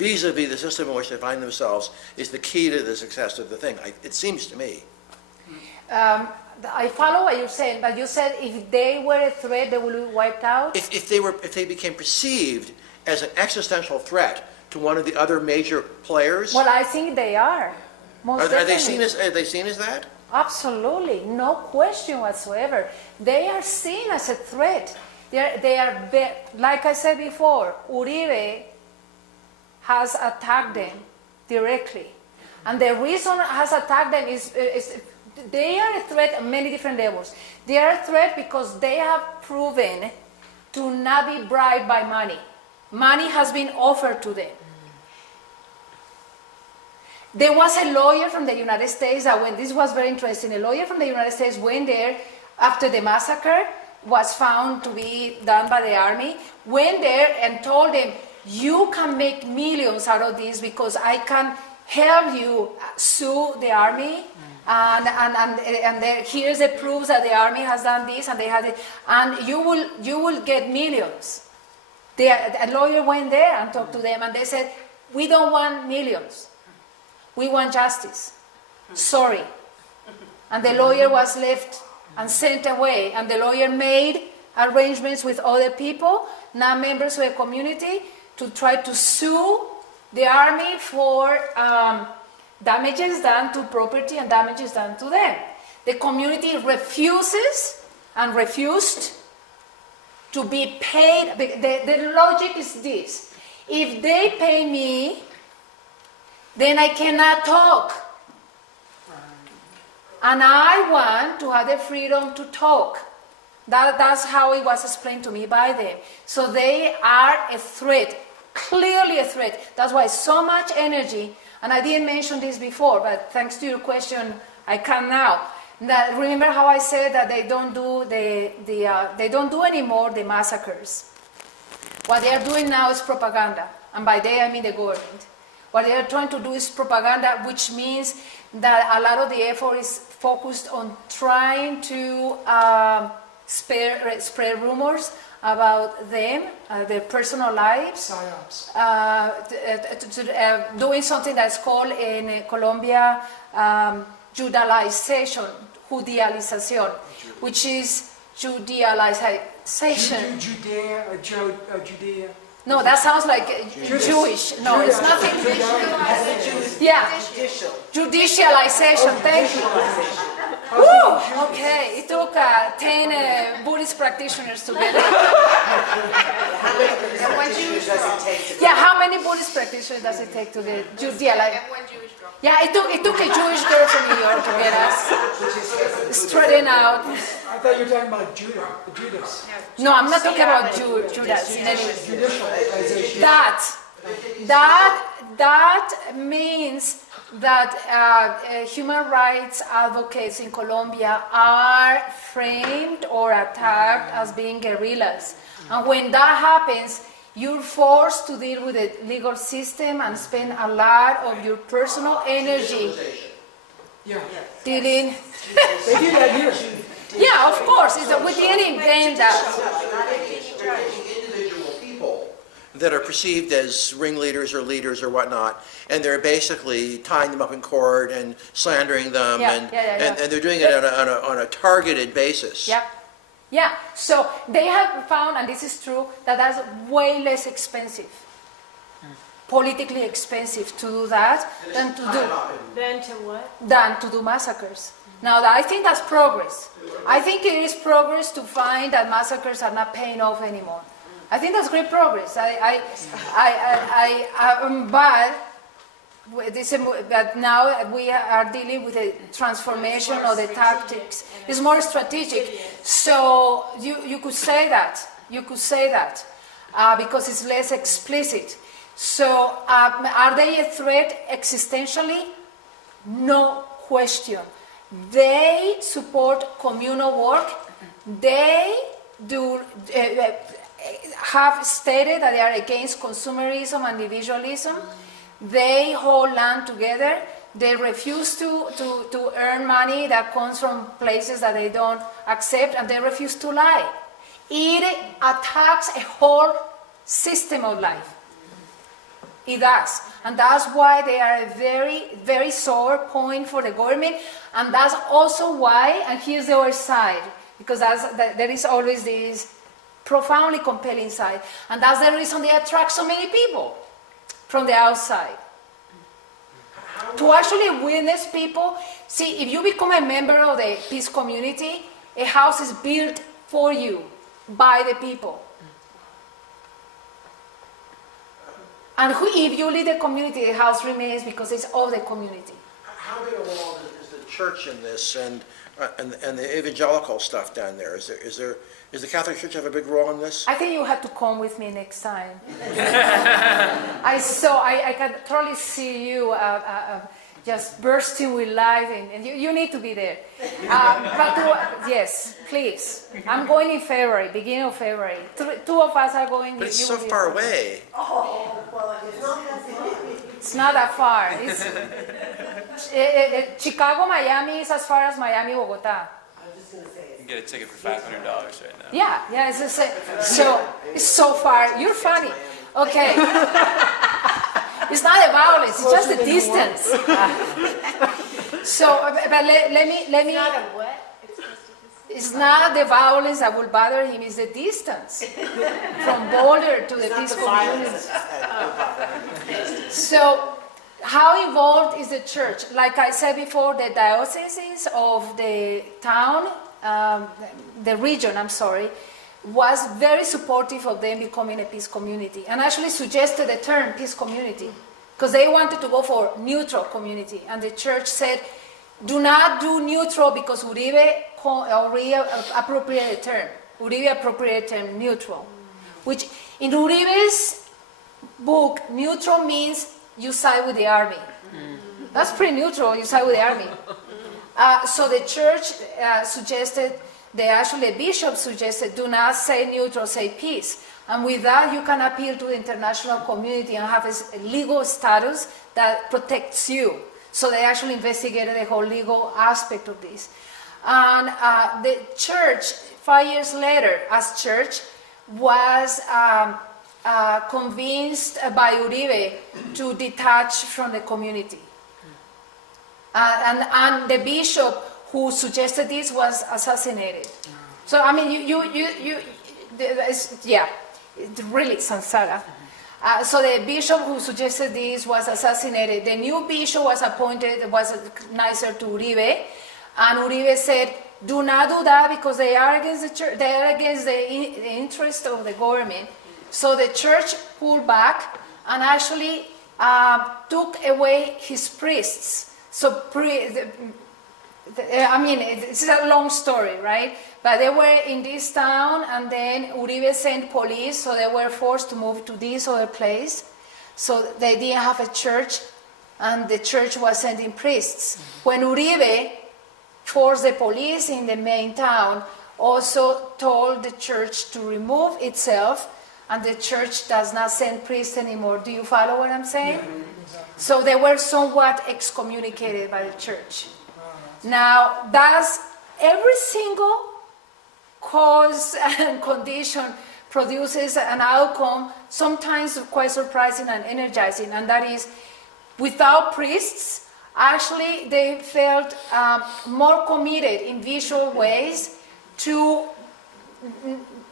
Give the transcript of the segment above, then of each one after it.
vis-a-vis the system in which they find themselves is the key to the success of the thing. It seems to me. I follow what you're saying, but you said if they were a threat, they will be wiped out? If they became perceived as an existential threat to one of the other major players, Well, I think they are. Most are they definitely. seen as that? Absolutely, no question whatsoever. They are seen as a threat. Like I said before, Uribe has attacked them directly. And the reason has attacked them is they are a threat at many different levels. They are a threat because they have proven to not be bribed by money. Money has been offered to them. There was a lawyer from the United States that this was very interesting. A lawyer from the United States went there after the massacre was found to be done by the army, went there and told them, you can make millions out of this because I can help you sue the army. And here's the proofs that the army has done this and they had it, and you will get millions. A lawyer went there and talked to them and they said, we don't want millions. We want justice. Sorry. And the lawyer was left and sent away. And the lawyer made arrangements with other people, not members of the community, to try to sue the army for damages done to property and damages done to them. The community refuses and refused to be paid. The logic is this. If they pay me, then I cannot talk. And I want to have the freedom to talk. That's how it was explained to me by them. So they are a threat, clearly a threat. That's why so much energy, and I didn't mention this before, but thanks to your question, I can now. Remember how I said that they don't do they don't do anymore the massacres. What they are doing now is propaganda, and by they I mean the government. What they are trying to do is propaganda, which means that a lot of the effort is focused on trying to spread rumors about them, their personal lives. Doing something that's called in Colombia Judaization, which is Judaization. Judea. No, that sounds like Jewish. No, it's nothing. Yeah, judicialization. Thank you. Woo! Okay, it took 10 Buddhist practitioners together. And one Jewish girl. Yeah, how many Buddhist practitioners does it take to the Judea? And one Jewish girl. Yeah, it took a Jewish girl from New York to get us straighten out. I thought you were talking about Judas. No, I'm not talking about Judas. That means that human rights advocates in Colombia are framed or attacked as being guerrillas. And when that happens, you're forced to deal with the legal system and spend a lot of your personal energy dealing. They do that here. Yeah, of course. We didn't invent that. Individual people that are perceived as ringleaders or leaders or whatnot, and they're basically tying them up in court and slandering them, and they're doing it on a targeted basis. Yep. Yeah. So they have found, and this is true, that that's way less expensive, politically expensive to do that than to do massacres. Now, I think that's progress. I think it is progress to find that massacres are not paying off anymore. I think that's great progress. But now we are dealing with a transformation of the tactics. It's more strategic. So you could say that. You could say that because it's less explicit. So are they a threat existentially? No question. They support communal work. They have stated that they are against consumerism and individualism. They hold land together. They refuse to earn money that comes from places that they don't accept, and they refuse to lie. It attacks a whole system of life. It does. And that's why they are a very, very sore point for the government. And that's also why, and here's the other side, because there is always this profoundly compelling side. And that's the reason they attract so many people from the outside. To actually witness people. See, if you become a member of the peace community, a house is built for you by the people. And if you leave the community, the house remains because it's of the community. How big a role is the church in this, and the evangelical stuff down there? Is the Catholic Church have a big role in this? I think you have to come with me next time. I can totally see you just bursting with life, and you need to be there. Yes, please. I'm going in February, beginning of February. Two of us are going. But it's so far away. Oh, well, it's not that far. It's not that far. Chicago, Miami is as far as Miami, Bogota. I was just going to say. You can get a ticket for $500 right now. Yeah, it's so far. You're funny. Okay. It's not the violence, it's just the distance. But let me. It's not a what? It's not the violence that will bother him, it's the distance from Boulder to the peace community. So, how involved is the church? Like I said before, the dioceses of the town, the region, was very supportive of them becoming a peace community, and actually suggested the term peace community because they wanted to go for neutral community, and the church said, do not do neutral because Uribe appropriated the term. Uribe appropriated the term neutral, which in Uribe's book, neutral means you side with the army. That's pretty neutral, you side with the army. So the church suggested, the bishop suggested, do not say neutral, say peace. And with that, you can appeal to the international community and have a legal status that protects you. So they actually investigated the whole legal aspect of this. And the church, 5 years later, as church, was convinced by Uribe to detach from the community. And the bishop who suggested this was assassinated. So, I mean, it's really samsara. So the bishop who suggested this was assassinated. The new bishop was appointed, was nicer to Uribe, and Uribe said, do not do that because they are against the church, they are against the interest of the government. So the church pulled back and actually took away his priests. So it's a long story, right? But they were in this town, and then Uribe sent police, so they were forced to move to this other place. So they didn't have a church, and the church was sending priests. When Uribe forced the police in the main town, also told the church to remove itself, and the church does not send priests anymore. Do you follow what I'm saying? Exactly. So they were somewhat excommunicated by the church. Now, that's every single cause and condition produces an outcome, sometimes quite surprising and energizing, and that is, without priests, actually they felt more committed in visual ways to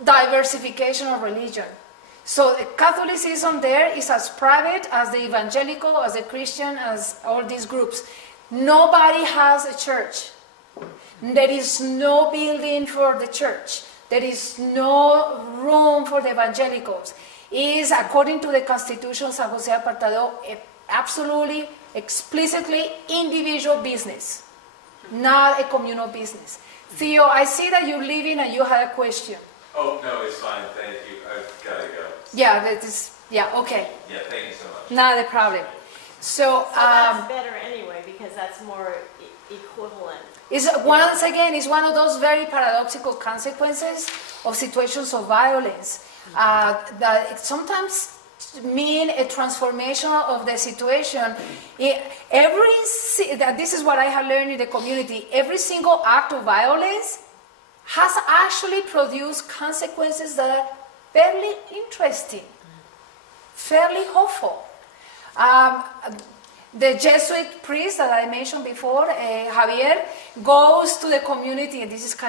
diversification of religion. So the Catholicism there is as private as the evangelical, as the Christian, as all these groups. Nobody has a church. There is no building for the church. There is no room for the evangelicals. It is, according to the Constitution, San Jose Apartado, absolutely, explicitly individual business, not a communal business. Theo, I see that you're leaving and you had a question. Oh, no, it's fine. Thank you. I've got to go. Okay. Yeah, thank you so much. Not a problem. So that's better anyway, because that's more equivalent. Once again, it's one of those very paradoxical consequences of situations of violence that sometimes mean a transformation of the situation. This is what I have learned in the community. Every single act of violence has actually produced consequences that are fairly interesting, fairly hopeful. The Jesuit priest that I mentioned before, Javier, goes to the community, and this is kind